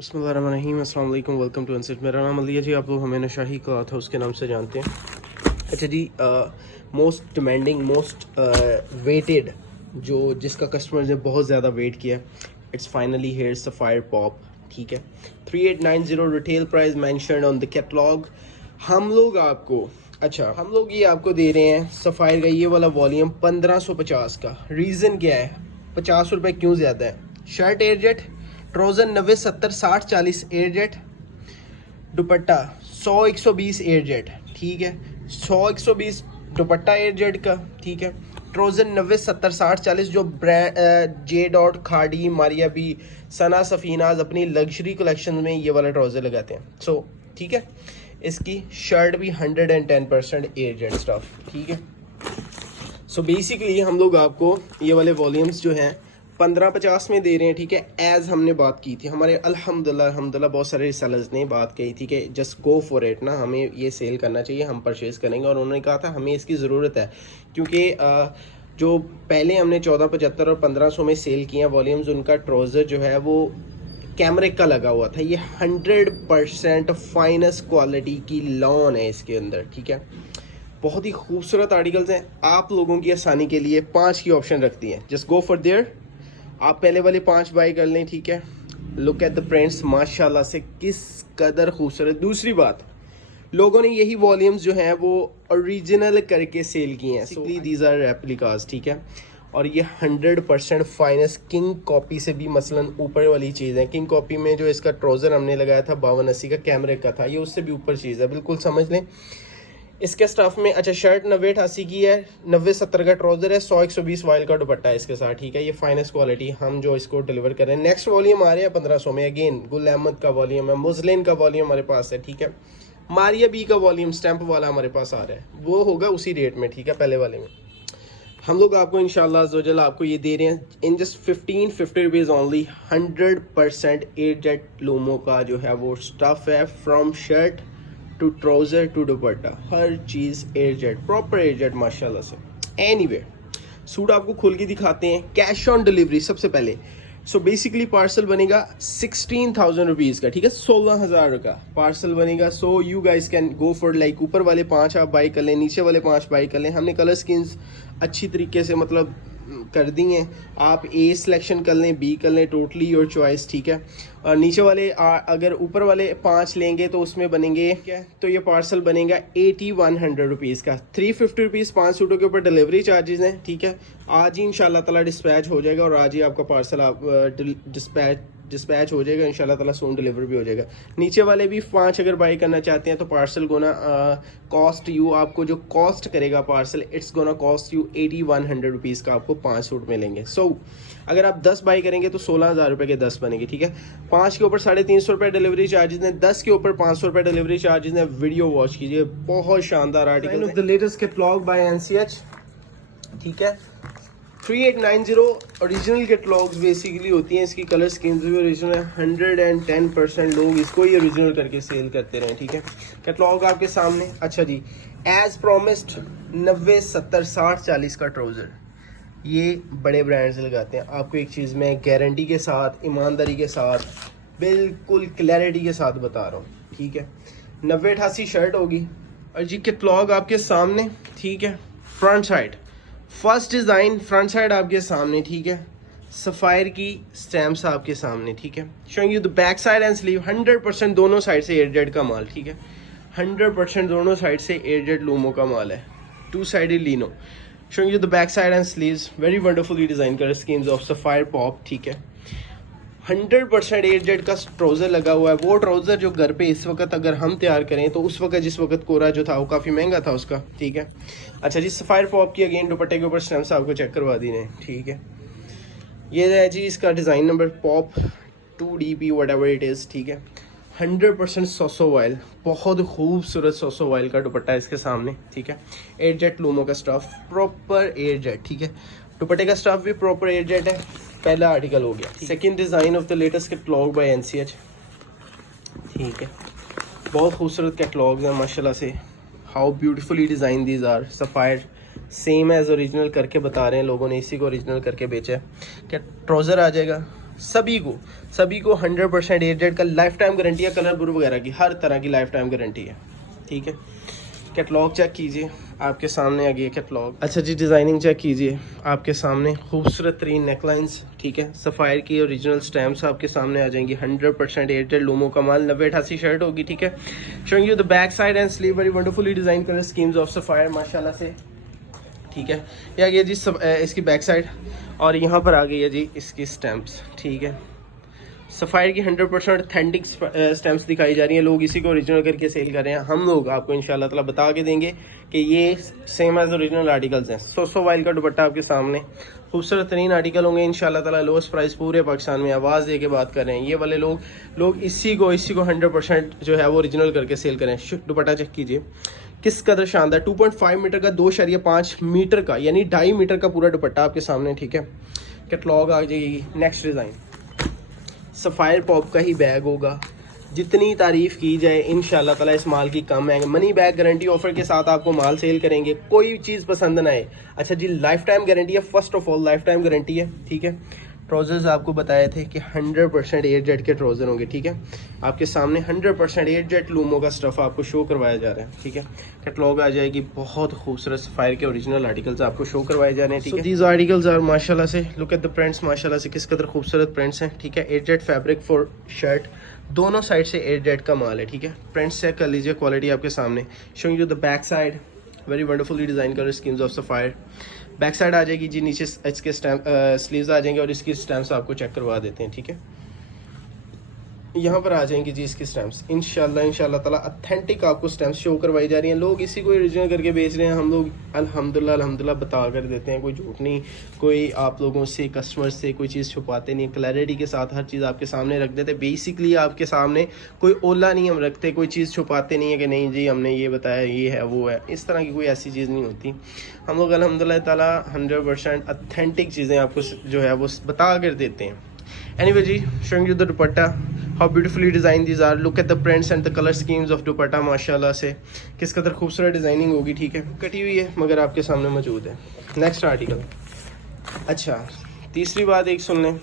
बिस्मिल्लाहिर्रहमानिर्रहीम, अस्सलाम वालेकुम, वेलकम टू अनसेट। मेरा नाम अली है जी। आप लोग हमें शाही क्लॉथ हाउस के नाम से जानते हैं। अच्छा जी, मोस्ट डिमांडिंग, मोस्ट वेटेड, जो जिसका कस्टमर ने बहुत ज़्यादा वेट किया, it's finally here Sapphire pop. ठीक है, 3890 retail price mentioned on the catalogue. हम लोग ये आपको दे रहे हैं सफ़ायर का ये वाला वॉल्यूम 1550 का। रीज़न क्या है, 50 रुपये क्यों ज़्यादा है? शर्ट एयरजेट, ट्राउज़र 90 70 60 40 एयरजेट, दुपट्टा 100 120 एयरजेट। ठीक है, 100 120 दुपट्टा एयरजेट का। ठीक है, ट्राउज़र 90 70 60 40 जो ब्रांड जे डॉट, खाड़ी, मारिया बी, सना, सफ़ीनाज अपनी लग्जरी कलेक्शन में ये वाला ट्राउज़र लगाते हैं। सो ठीक है, इसकी शर्ट भी 110% एयरजेट स्टफ। ठीक है, सो बेसिकली हम लोग आपको ये वाले वॉल्यूम्स जो हैं 1550 में दे रहे हैं। ठीक है, एज़ हमने बात की थी, हमारे अल्हम्दुलिल्लाह बहुत सारे सेलर्स ने बात कही थी कि जस्ट गो फॉर इट ना, हमें ये सेल करना चाहिए, हम परचेज़ करेंगे। और उन्होंने कहा था हमें इसकी ज़रूरत है, क्योंकि जो पहले हमने 1475 और 1500 में सेल किए वॉल्यूम्स, उनका ट्राउज़र जो है वो कैमरिक का लगा हुआ था। ये 100% फाइनेस्ट क्वालिटी की लॉन है इसके अंदर। ठीक है, बहुत ही खूबसूरत आर्टिकल्स हैं। आप लोगों की आसानी के लिए 5 की ऑप्शन रखती है, जस्ट गो फॉर देयर। आप पहले वाले 5 बाई कर लें। ठीक है, लुक एट द प्रिंट्स, माशाल्लाह से किस कदर खूबसूरत। दूसरी बात, लोगों ने यही वॉल्यूम्स जो हैं वो ओरिजिनल करके सेल किए हैं। So these are replicas. ठीक है, और ये 100% फाइनेस्ट किंग कॉपी से भी मसलन ऊपर वाली चीज़ है। किंग कॉपी में जो इसका ट्राउज़र हमने लगाया था 5280 का कैमरे का था, ये उससे भी ऊपर चीज़ है, बिल्कुल समझ लें। इसके स्टफ में अच्छा शर्ट 90-88 की है, 90-70 का ट्राउज़र है, 100 120 वाइल का दुपट्टा है इसके साथ। ठीक है, ये फाइनेस्ट क्वालिटी हम जो इसको डिलीवर कर रहे हैं। नेक्स्ट वॉल्यूम आ रहे हैं 1500 में, अगेन गुल अहमद का वॉल्यूम है, मुस्लिन का वॉल्यूम हमारे पास है। ठीक है, मारिया बी का वॉल्यूम स्टैंप वाला हमारे पास आ रहा है, वो होगा उसी रेट में। ठीक है, पहले वाले में हम लोग आपको इंशाल्लाह अज़्ज़वजल आपको ये दे रहे हैं in just 1550 rupees only. 100% airjet लूमो का जो है वो स्टफ है, from shirt to trouser to dupatta, हर चीज़ एयरजेट, प्रॉपर एयरजेट माशाल्लाह से। एनीवे, सूट आपको खोल के दिखाते हैं। कैश ऑन डिलीवरी सबसे पहले। सो बेसिकली पार्सल बनेगा 16,000 रुपीज़ का। ठीक है, 16,000 का पार्सल बनेगा। So you guys can go for like ऊपर वाले 5 आप बाई कर लें, नीचे वाले 5 बाई कर लें। हमने कलर स्कीम्स अच्छी तरीके से मतलब कर दी हैं, आप ए सिलेक्शन कर लें, बी कर लें, टोटली योर चॉइस। ठीक है, और नीचे वाले अगर ऊपर वाले 5 लेंगे तो उसमें बनेंगे क्या, तो ये पार्सल बनेगा 8100 रुपीज़ का। 350 रुपीज़ 5 सूटों के ऊपर डिलीवरी चार्जेस हैं। ठीक है, आज ही इंशाल्लाह ताला डिस्पैच हो जाएगा और आज ही आपका पार्सल आप डिस्पैच हो जाएगा इंशाल्लाह ताला, सोन डिलीवर भी हो जाएगा। नीचे वाले भी 5 अगर बाई करना चाहते हैं तो पार्सल गोना कॉस्ट यू, आपको जो कॉस्ट करेगा parcel, it's gonna cost you 8100 rupees का आपको 5 सूट मिलेंगे। सो अगर आप 10 बाई करेंगे तो 16,000 रुपये के 10 बनेंगे। ठीक है, 5 के ऊपर 350 रुपये डिलीवरी चार्जेस हैं, 10 के ऊपर 500 रुपये डिलीवरी चार्जेस हैं। वीडियो वॉच कीजिए, बहुत शानदार article of the latest catalogue by NCH. ठीक है, 3890 ओरिजिनल कैटलॉग्स बेसिकली होती हैं, इसकी कलर स्कीम्स भी ओरिजिनल है। 110% लोग इसको ही ओरिजिनल करके सेल करते रहे। ठीक है, कैटलॉग आपके सामने। अच्छा जी, एज प्रोमिस्ड 90 70 60 40 का ट्राउज़र ये बड़े ब्रांड्स लगाते हैं। आपको एक चीज़ मैं गारंटी के साथ, ईमानदारी के साथ, बिल्कुल क्लैरिटी के साथ बता रहा हूँ। ठीक है, 90-88 शर्ट होगी और जी कैटलॉग आपके सामने। ठीक है, front side first design, front side आपके सामने। ठीक है, सफ़ायर की स्टैम्प्स आपके सामने। ठीक है, showing you the back side and sleeve, 100% दोनों साइड से एयरजेट का माल। ठीक है, 100% दोनों साइड से एयरजेट लूमो का माल है, 2 sided leno. Showing you the back side and sleeves, very wonderfully design colour schemes of sapphire pop. ठीक है, 100% एयरजेट का ट्राउज़र लगा हुआ है। वो ट्राउज़र जो घर पे इस वक्त अगर हम तैयार करें तो उस वक्त जिस वक्त कोरा जो था वो काफ़ी महंगा था उसका। ठीक है, अच्छा जी, सफ़ायर पॉप की अगेन दुपट्टे के ऊपर स्टैम्प्स आपको चेक करवा दी ने। ठीक है, ये है जी इसका design number pop 2DP what ever it is. ठीक है, 100% सोसो वाइल, बहुत खूबसूरत सोसो वाइल का दुपट्टा है इसके सामने। ठीक है, एयरजेट लूमो का स्टफ, प्रॉपर एयरजेट। ठीक है, दुपट्टे का स्टफ भी प्रॉपर एयरजेट है। पहला आर्टिकल हो गया। Second design of the latest catalogue by NCH. ठीक है, बहुत खूबसूरत कैटलॉग्स हैं माशाल्लाह से। How beautifully design these are. Sapphire same as original करके बता रहे हैं लोगों ने, इसी को ओरिजिनल करके बेचा है। क्या ट्राउज़र आ जाएगा सभी को 100% एयरजेट का लाइफ टाइम गारंटी है, कलर बुर वगैरह की हर तरह की लाइफ टाइम गारंटी है, ठीक है। कैटलॉग चेक कीजिए, आपके सामने आ गया कैटलॉग। अच्छा जी, डिज़ाइनिंग चेक कीजिए, आपके सामने खूबसूरत तरीन नेकलाइंस, ठीक है। सफ़ायर की ओरिजिनल स्टैम्प्स आपके सामने आ जाएंगी, 100% एयरटेल लूमो का माल, 9088 शर्ट होगी, ठीक है। Showing you the back side and sleeve, very wonderfully design colour schemes of sapphire माशाल्लाह से, ठीक है। ये आ गया जी इसकी बैक साइड, और यहाँ पर आ गई है जी इसकी स्टैम्प्स, ठीक है। सफ़ायर की 100% ऑथेंटिक स्टैम्प्स दिखाई जा रही हैं, लोग इसी को ओरिजिनल करके सेल कर रहे हैं। हम लोग आपको इंशाल्लाह ताला बता के देंगे कि ये सेम एज ओरिजिनल आर्टिकल्स हैं। 100 वाइल का दुपट्टा आपके सामने, खूबसूरत तरीन आर्टिकल होंगे इंशाल्लाह ताला, लोएस्ट प्राइस पूरे पाकिस्तान में, आवाज़ दे के बात कर रहे हैं। ये वाले लोग इसी को 100% जो है वो ओरिजिनल करके सेल करें। दुपट्टा चेक कीजिए किस कदर शानदार, 2.5 मीटर का, 2.5 मीटर का, यानी 2.5 मीटर का पूरा दुपट्टा आपके सामने, ठीक है। कैटलॉग आ जाएगी। नेक्स्ट डिज़ाइन सफ़ायर पॉप का ही बैग होगा, जितनी तारीफ़ की जाए इंशाल्लाह ताला इस माल की कम है। मनी बैग गारंटी ऑफर के साथ आपको माल सेल करेंगे, कोई चीज़ पसंद ना आए। अच्छा जी, लाइफ टाइम गारंटी है, first of all life time guarantee है, ठीक है। ट्राउज़र्स आपको बताए थे कि 100% एयरजेट के ट्राउज़र होंगे, ठीक है। आपके सामने 100% एयरजेट लूमो का स्टफ़ आपको शो करवाया जा रहा है, ठीक है। कैटलॉग आ जाएगी, बहुत खूबसूरत सफ़ायर के ओरिजिनल आर्टिकल्स आपको शो करवाए जा रहे हैं, ठीक है। दीज आर्टिकल्स आर माशाल्लाह से, लुक एट द प्रिंट्स, माशाल्लाह से किस कदर खूबसूरत प्रिंट्स हैं, ठीक है। एयरजेट फैब्रिक फॉर शर्ट, दोनों साइड से एयरजेट का माल है, ठीक है। प्रिंट्स चेक कर लीजिए, क्वालिटी आपके सामने। Showing you the back side, very wonderfully design colour schemes of sapphire. Back side आ जाएगी जी, नीचे इसके स्टैम्प स्लीव्स आ जाएंगे, और इसकी स्टैम्प्स आपको चेक करवा देते हैं, ठीक है। यहाँ पर आ जाएंगी जी इसकी स्टैम्प्स, इंशाल्लाह ताला ऑथेंटिक आपको स्टैम्प्स शो करवाई जा रही हैं। लोग इसी को ओरिजिनल करके बेच रहे हैं, हम लोग अल्हम्दुलिल्लाह बता कर देते हैं, कोई झूठ नहीं, कोई आप लोगों से कस्टमर से कोई चीज़ छुपाते नहीं, क्लैरिटी के साथ हर चीज़ आपके सामने रख देते। बेसिकली आपके सामने कोई ओला नहीं हम रखते, कोई चीज़ छुपाते नहीं है कि नहीं जी हमने ये बताया, ये है वो है, इस तरह की कोई ऐसी चीज़ नहीं होती। हम लोग अल्हम्दुलिल्लाह ताला 100% ऑथेंटिक चीज़ें आपको जो है वो बता कर देते हैं। Anyway ji, showing you the dupatta, how beautifully designed these are. Look at the prints and the color schemes of dupatta, माशाल्लाह से किस कदर खूबसूरत डिज़ाइनिंग होगी, ठीक है। कटी हुई है मगर आपके सामने मौजूद है। Next article. अच्छा, तीसरी बात एक सुन लें,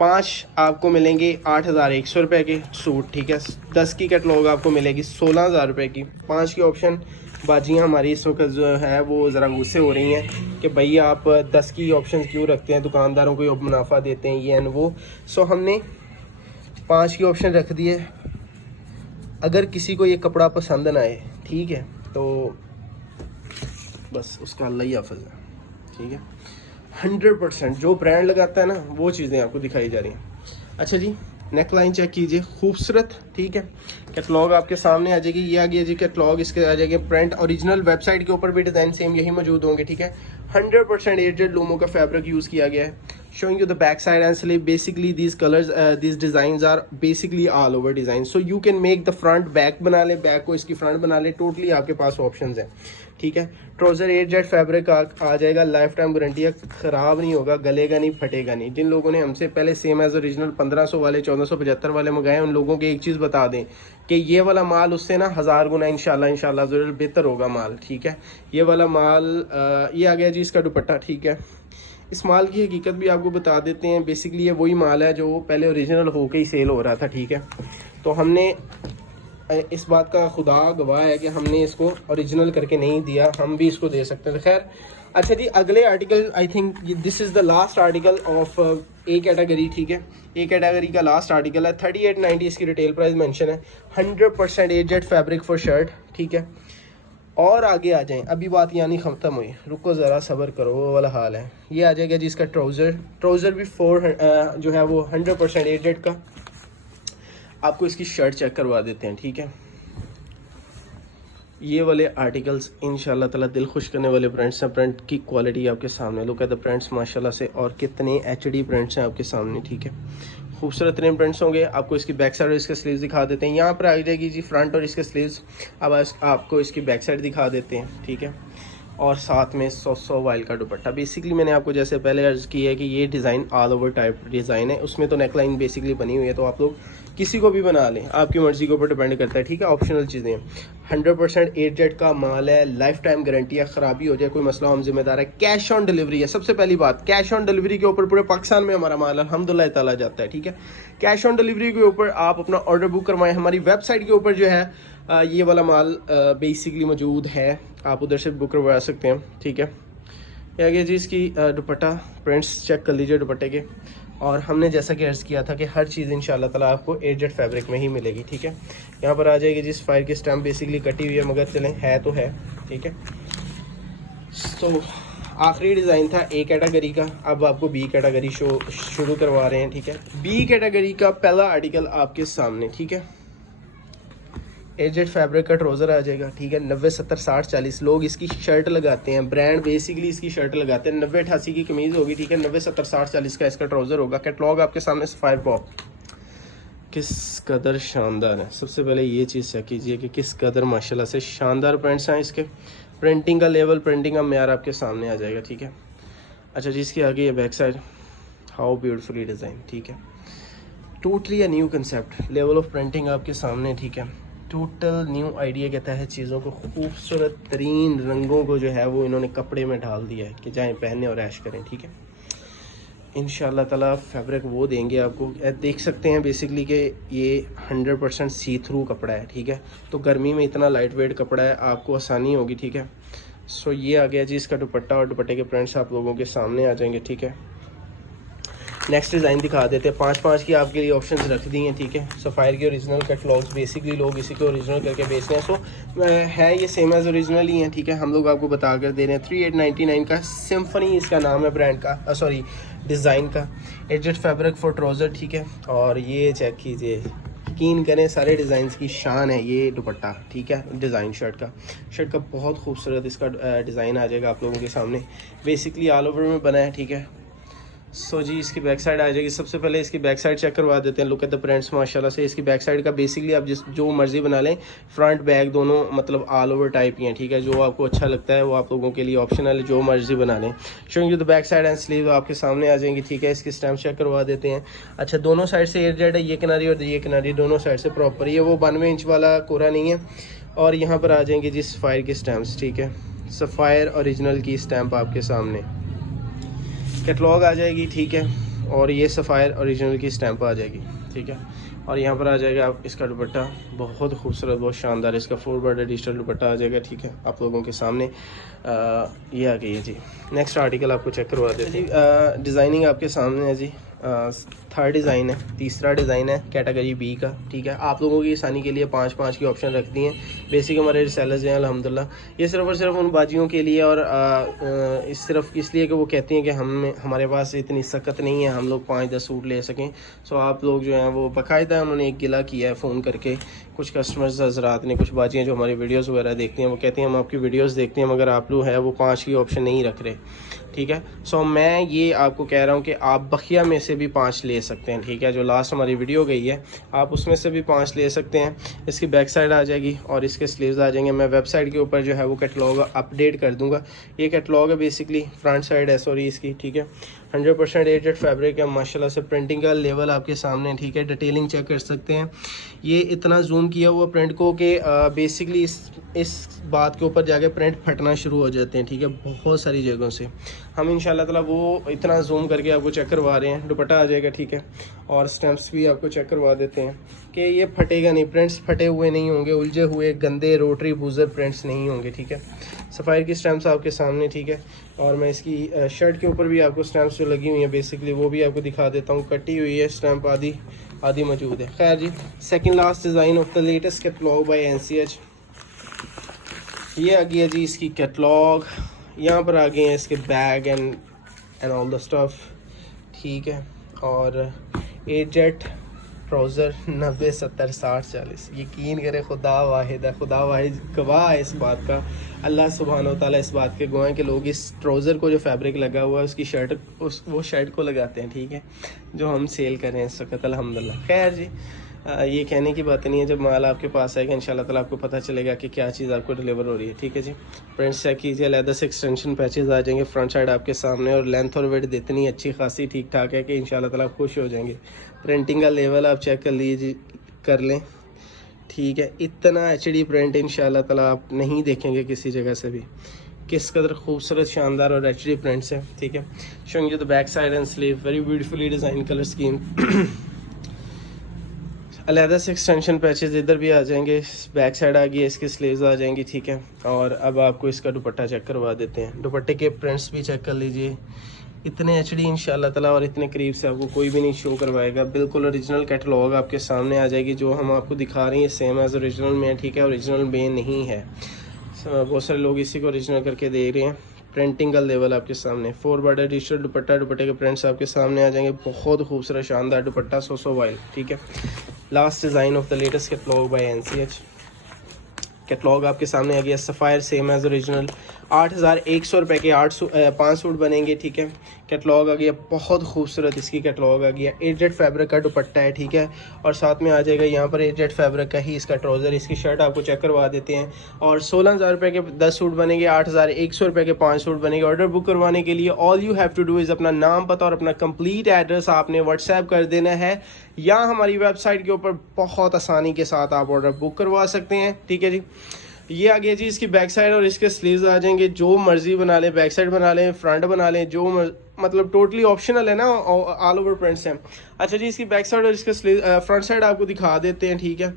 5 आपको मिलेंगे 8,100 रुपये के सूट, ठीक है। 10 की कैटलॉग आपको मिलेगी 16,000 रुपये की। 5 की ऑप्शन बाजियाँ हमारी इस वक्त जो है वो ज़रा गुस्से हो रही हैं कि भाई आप 10 की ऑप्शन क्यों रखते हैं, दुकानदारों को मुनाफा देते हैं, ये एंड वो। सो हमने 5 की ऑप्शन रख दी है। अगर किसी को ये कपड़ा पसंद ना आए, ठीक है, तो बस उसका अल्लाह ही हाफ़िज़ है, ठीक है। 100% जो ब्रांड लगाता है ना वो चीज़ें आपको दिखाई जा रही हैं। अच्छा जी, नेक लाइन चेक कीजिए, खूबसूरत, ठीक है। कैटलॉग आपके सामने आ जाएगी, ये आ गया जी कैटलॉग, इसके आ जाएगी प्रिंट। ओरिजिनल वेबसाइट के ऊपर भी डिज़ाइन सेम यही मौजूद होंगे, ठीक है। 100% एयरजेट लूमो का फैब्रिक यूज़ किया गया है। showing you the back side and sleeve, basically these colors these designs are basically all over design, so you can make the front back बना ले, बैक को इसकी फ्रंट बना ले, टोटली आपके पास ऑप्शंस हैं, ठीक है। ट्राउज़र एयरजेट फैब्रिक आ जाएगा, लाइफ टाइम गारंटी है, ख़राब नहीं होगा, गलेगा नहीं, फटेगा नहीं। जिन लोगों ने हमसे पहले सेम एज ओरिजिनल 1500 वाले 1475 वाले मंगाए, उन लोगों को एक चीज़ बता दें कि ये वाला माल उससे ना 1000 गुना इंशाल्लाह ज़रूर बेहतर होगा माल, ठीक है। ये वाला माल ये आ गया जी इसका दुपट्टा, ठीक है। इस माल की हकीकत भी आपको बता देते हैं। बेसिकली ये वही माल है जो पहले ओरिजिनल होके ही सेल हो रहा था, ठीक है। तो हमने इस बात का खुदा गवाह है कि हमने इसको ओरिजिनल करके नहीं दिया, हम भी इसको दे सकते हैं। खैर, अच्छा जी, अगले article, I think this is the last article of A category, ठीक है। ए कैटेगरी का लास्ट आर्टिकल है, 3890 इसकी रिटेल प्राइस मेंशन है। 100% एयरजेट फैब्रिक फॉर शर्ट, ठीक है। और आगे आ जाएं, अभी बात यानी ख़त्म हुई, रुको ज़रा सब्र करो, वो वाला हाल है। ये आ जाएगा जी इसका ट्राउज़र भी जो है वो 100% एयरजेट का। आपको इसकी शर्ट चेक करवा देते हैं, ठीक है। ये वाले आर्टिकल्स इंशाल्लाह ताला दिल खुश करने वाले प्रिंट्स हैं। प्रिंट की क्वालिटी आपके सामने, लुक एट द प्रिंट्स माशाल्लाह से, और कितने HD प्रिंट्स हैं आपके सामने, ठीक है। खूबसूरत तरीन प्रिंट्स होंगे। आपको इसकी बैक साइड और इसके स्लीव्स दिखा देते हैं। यहाँ पर आ जाएगी जी फ्रंट और इसके स्लीव्स। अब आपको इसकी बैक साइड दिखा देते हैं, ठीक है। और साथ में 100 वाइल का दुपट्टा। बेसिकली मैंने आपको जैसे पहले अर्ज़ की है कि ये design all over type design है, उसमें तो नेकलाइन बेसिकली बनी हुई है, तो आप लोग किसी को भी बना लें, आपकी मर्ज़ी के ऊपर डिपेंड करता है, ठीक है। ऑप्शनल चीज़ें हैं। 100% ए जेड का माल है, लाइफ टाइम गारंटी है, ख़राबी हो जाए कोई मसला हम जिम्मेदार है। कैश ऑन डिलीवरी है, सबसे पहली बात कैश ऑन डिलीवरी के ऊपर पूरे पाकिस्तान में हमारा माल अल्हम्दुलिल्लाह ताला जाता है, ठीक है। कैश ऑन डिलीवरी के ऊपर आप अपना ऑर्डर बुक करवाएं। हमारी वेबसाइट के ऊपर जो है ये वाला माल बेसिकली मौजूद है, आप उधर से बुक करवा सकते हैं, ठीक है। ये आगे जी इसकी दुपट्टा प्रिंट्स चेक कर लीजिए दुपट्टे के। और हमने जैसा कि अर्ज़ किया था कि हर चीज़ इंशाल्लाह ताला आपको ए जेड फैब्रिक में ही मिलेगी, ठीक है। यहाँ पर आ जाएगी जिस फायर की स्टैम्प बेसिकली कटी हुई है, मगर चलें है तो है, ठीक है। तो आखिरी डिज़ाइन था ए कैटेगरी का, अब आपको बी कैटेगरी शुरू करवा रहे हैं, ठीक है। बी कैटेगरी का पहला आर्टिकल आपके सामने, ठीक है। ए जेड फैब्रिक का ट्राउज़र आ जाएगा, ठीक है। 90 70 60 40 लोग इसकी शर्ट लगाते हैं, ब्रांड बेसिकली इसकी शर्ट लगाते हैं। 90 88 की कमीज़ होगी, ठीक है। 90 70 60 40 का इसका ट्राउज़र होगा। कैटलॉग आपके सामने सफ़ायर पॉप किस कदर शानदार है। सबसे पहले ये चीज़ चेक कीजिए कि किस कदर माशाल्लाह से शानदार प्रिंट्स हैं इसके। प्रिंटिंग का लेवल, प्रिंटिंग का मेयार आपके सामने आ जाएगा, ठीक है। अच्छा जी, इसकी आगे ये back side, how beautifully design, ठीक है। Totally a new concept, level of printing आपके सामने, ठीक है। टोटल न्यू आइडिया कहता है, चीज़ों को खूबसूरत तरीन रंगों को जो है वो इन्होंने कपड़े में ढाल दिया है कि जाएँ पहने और ऐश करें, ठीक है। इंशाल्लाह ताला फैब्रिक वो देंगे आपको, देख सकते हैं बेसिकली कि ये 100% सी थ्रू कपड़ा है, ठीक है। तो गर्मी में इतना लाइट वेट कपड़ा है, आपको आसानी होगी, ठीक है। सो ये आ गया जी इसका दुपट्टा, और दुपट्टे के प्रिंट्स आप लोगों के सामने आ जाएंगे, ठीक है। नेक्स्ट डिज़ाइन दिखा देते हैं। 5-5 की आपके लिए ऑप्शंस रख दी हैं, ठीक है। सफ़ायर के ओरिजिनल कैटलॉग्स बेसिकली लोग इसी को ओरिजिनल करके बेचते हैं। सो है ये सेम एज़ ओरिजिनल ही हैं, ठीक है। हम लोग आपको बता कर दे रहे हैं। 3899 का सिम्फनी इसका नाम है ब्रांड का, सॉरी डिज़ाइन का। एजेड फैब्रिक फॉर ट्राउज़र, ठीक है। और ये चेक कीजिए, यकीन करें सारे डिज़ाइन की शान है ये दुपट्टा, ठीक है। डिज़ाइन शर्ट का बहुत खूबसूरत इसका डिज़ाइन आ जाएगा आप लोगों के सामने, बेसिकली ऑल ओवर में बना है, ठीक है। सो जी इसकी बैक साइड आ जाएगी। सबसे पहले इसकी बैक साइड चेक करवा देते हैं। लुक एट द प्रिंट्स माशाल्लाह से। इसकी बैक साइड का बेसिकली आप जो मर्जी बना लें, फ्रंट बैक दोनों मतलब ऑल ओवर टाइप ही हैं, ठीक है। जो आपको अच्छा लगता है वो आप लोगों के लिए ऑप्शनल है, जो मर्जी बना लें। Showing you the back side and sleeve आपके सामने आ जाएंगी, ठीक है। इसकी स्टैम्प चेक करवा देते हैं। अच्छा, दोनों साइड से एयर जेड है, ये किनारी और ये किनारी दोनों साइड से प्रॉपर, ये वो 92 इंच वाला कोरा नहीं है। और यहाँ पर आ जाएंगे जी सफ़ायर की स्टैम्प्स, ठीक है। सफ़ायर ओरिजिनल की स्टैम्प आपके सामने, कैटलॉग आ जाएगी, ठीक है। और ये सफ़ायर ओरिजिनल की स्टैंप आ जाएगी, ठीक है। और यहाँ पर आ जाएगा आप इसका दुपट्टा, बहुत खूबसूरत, बहुत शानदार इसका 4 बॉर्डर डिजिटल दुपट्टा आ जाएगा, ठीक है। आप लोगों के सामने ये आ गई है जी। नेक्स्ट आर्टिकल आपको चेक करवा देते हैं। डिज़ाइनिंग आपके सामने है जी। थर्ड डिज़ाइन है, तीसरा डिज़ाइन है कैटेगरी बी का, ठीक है। आप लोगों की आसानी के लिए 5-5 की ऑप्शन रख दी हैं। बेसिक हमारे रिसेलर्स हैं अल्हम्दुलिल्लाह। ये सिर्फ और सिर्फ उन बाजियों के लिए, और सिर्फ इसलिए कि वो कहती हैं कि हमारे पास इतनी सख्त नहीं है हम लोग 5-10 सूट ले सकें। सो आप लोग जो हैं वो बाकायदा उन्होंने एक गिला किया है फ़ोन करके, कुछ कस्टमर्स हज़रात ने, कुछ बाजियाँ जो हमारी वीडियोज़ वगैरह देखती हैं, वो कहती हैं हम आपकी वीडियोज़ देखते हैं मगर आप लोग है वो 5 की ऑप्शन नहीं रख रहे, ठीक है। सो मैं ये आपको कह रहा हूँ कि आप बखिया में से भी 5 ले सकते हैं, ठीक है। जो लास्ट हमारी वीडियो गई है आप उसमें से भी 5 ले सकते हैं। इसकी बैक साइड आ जाएगी और इसके स्लीव्स आ जाएंगे। मैं वेबसाइट के ऊपर जो है वो कैटलॉग अपडेट कर दूंगा। ये कैटलॉग है बेसिकली, फ्रंट साइड है सॉरी इसकी, ठीक है। 100% एजेड फैब्रिक है माशाल्लाह से। प्रिंटिंग का लेवल आपके सामने, ठीक है। डिटेलिंग चेक कर सकते हैं। ये इतना जूम किया हुआ प्रिंट को कि बेसिकली इस बात के ऊपर जाके प्रिंट फटना शुरू हो जाते हैं, ठीक है, बहुत सारी जगहों से। हम इंशाल्लाह ताला वो इतना जूम करके आपको चेक करवा रहे हैं। दुपट्टा आ जाएगा, ठीक है। और स्टैम्प्स भी आपको चेक करवा देते हैं कि ये फटेगा नहीं, प्रिंट्स फटे हुए नहीं होंगे, उलझे हुए गंदे रोटरी बूजर प्रिंट्स नहीं होंगे, ठीक है। सफ़ायर की स्टैम्प्स आपके सामने, ठीक है। और मैं इसकी शर्ट के ऊपर भी आपको स्टैम्प्स जो लगी हुई हैं बेसिकली वो भी आपको दिखा देता हूँ। कटी हुई है स्टैम्प, आदि मौजूद है। खैर जी, second last design of the latest catalogue by NCH। ये आ गया जी इसकी कैटलॉग। यहाँ पर आ गए हैं इसके bag and all the stuff, ठीक है। और एजेड ट्राउज़र 90 70 60 40। यकीन करें खुदा वाहिद है, खुदा वाहिद गवाह है इस बात का। अल्लाह सुब्हान व तआला इस बात के गवाह हैं कि लोग इस ट्राउज़र को जो फैब्रिक लगा हुआ है उसकी शर्ट वो शर्ट को लगाते हैं, ठीक है, जो हम सेल कर रहे हैं इस वक्त अल्हम्दुलिल्लाह। खैर जी, ये कहने की बात नहीं है। जब माल आपके पास आएगा इंशाल्लाह ताला आपको पता चलेगा कि क्या चीज़ आपको डिलीवर हो रही है, ठीक है जी। प्रिंट्स चेक कीजिए, लेदर से एक्सटेंशन पैचेस आ जाएंगे फ्रंट साइड आपके सामने, और लेंथ और वेट इतनी अच्छी खासी ठीक ठाक है कि इंशाल्लाह ताला खुश हो जाएंगे। प्रिंटिंग का लेवल आप चेक कर लीजिए, कर लें, ठीक है। इतना एचडी प्रिंट इंशाल्लाह ताला आप नहीं देखेंगे किसी जगह से भी, किस कदर खूबसूरत शानदार और एचडी प्रिंट्स है, ठीक है। Showing you the back side and sleeve, very beautifully design colour scheme. अलहदा से एक्सटेंशन पैचेस इधर भी आ जाएंगे, बैक साइड आ गई है, इसकी स्लीव्स आ जाएंगी, ठीक है। और अब आपको इसका दुपट्टा चेक करवा देते हैं। दुपट्टे के प्रिंट्स भी चेक कर लीजिए, इतने एचडी इंशाल्लाह ताला और इतने करीब से आपको कोई भी नहीं शो करवाएगा। बिल्कुल ओरिजिनल कैटलॉग आपके सामने आ जाएगी, जो हम आपको दिखा रहे हैं सेम एज ओरिजिनल में है, ठीक है। ओरिजिनल में नहीं है, बहुत सारे लोग इसी को ओरिजिनल करके दे रहे हैं। प्रिंटिंग का लेवल आपके सामने, 4 बॉर्डर डिजिटल दुपट्टा, दुपट्टे के प्रिंट्स आपके सामने आ जाएंगे। बहुत खूबसूरत शानदार दुपट्टा, सो वाइल, ठीक है। Last design of the latest catalogue by NCH। Catalogue आपके सामने आ गया, सफ़ायर सेम एज ओरिजिनल। 8,100 रुपये के 5 सूट बनेंगे, ठीक है। कैटलॉग आ गया, बहुत खूबसूरत इसकी कैटलॉग आ गया। एजेड फैब्रिक का दुपट्टा है, ठीक है। और साथ में आ जाएगा यहाँ पर एजेड फैब्रिक का ही इसका ट्राउज़र, इसकी शर्ट आपको चेक करवा देते हैं। और 16,000 रुपये के 10 सूट बनेंगे, 8,100 रुपये के 5 सूट बनेंगे। ऑर्डर बुक करवाने के लिए all you have to do is अपना नाम, पता और अपना कंप्लीट एड्रेस आपने व्हाट्सएप कर देना है, या हमारी वेबसाइट के ऊपर बहुत आसानी के साथ आप ऑर्डर बुक करवा सकते हैं, ठीक है जी। ये आ गया जी इसकी बैक साइड, और इसके स्लीव्स आ जाएंगे। जो मर्जी बना लें, बैक साइड बना लें, फ्रंट बना लें, जो मतलब टोटली ऑप्शनल है ना, ऑल ओवर प्रिंट्स हैं। अच्छा जी, इसकी बैक साइड और इसके फ्रंट साइड आपको दिखा देते हैं, ठीक है।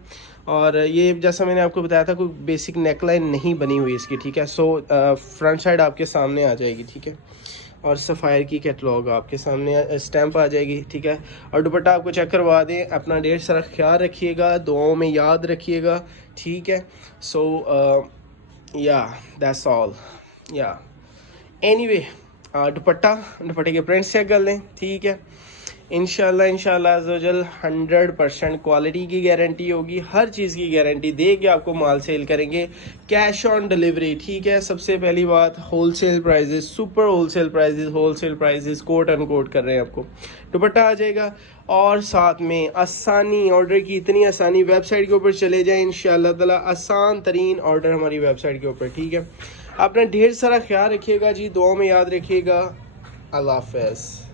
और ये जैसा मैंने आपको बताया था, कोई बेसिक नेकलाइन नहीं बनी हुई इसकी, ठीक है। सो फ्रंट साइड आपके सामने आ जाएगी, ठीक है। और सफ़ायर की कैटलॉग आपके सामने स्टैंप आ जाएगी, ठीक है। और दुपट्टा आपको चेक करवा दें। अपना ढेर सारा ख्याल रखिएगा, दुआओं में याद रखिएगा, ठीक है। सो या दैट्स ऑल, या एनीवे दुपट्टे के प्रिंट्स चेक कर लें, ठीक है। इंशाल्लाह अज़्ज़वजल 100% क्वालिटी की गारंटी होगी, हर चीज़ की गारंटी दे के आपको माल सेल करेंगे। कैश ऑन डिलीवरी, ठीक है। सबसे पहली बात, wholesale prices, super wholesale prices quote unquote कर रहे हैं आपको। दुपट्टा आ जाएगा, और साथ में आसानी, ऑर्डर की इतनी आसानी, वेबसाइट के ऊपर चले जाएँ, इंशाल्लाह ताला आसान तरीन ऑर्डर हमारी वेबसाइट के ऊपर, ठीक है। अपना ढेर सारा ख्याल रखिएगा जी, दुआ में याद रखिएगा। अल्लाह हाफ़िज़।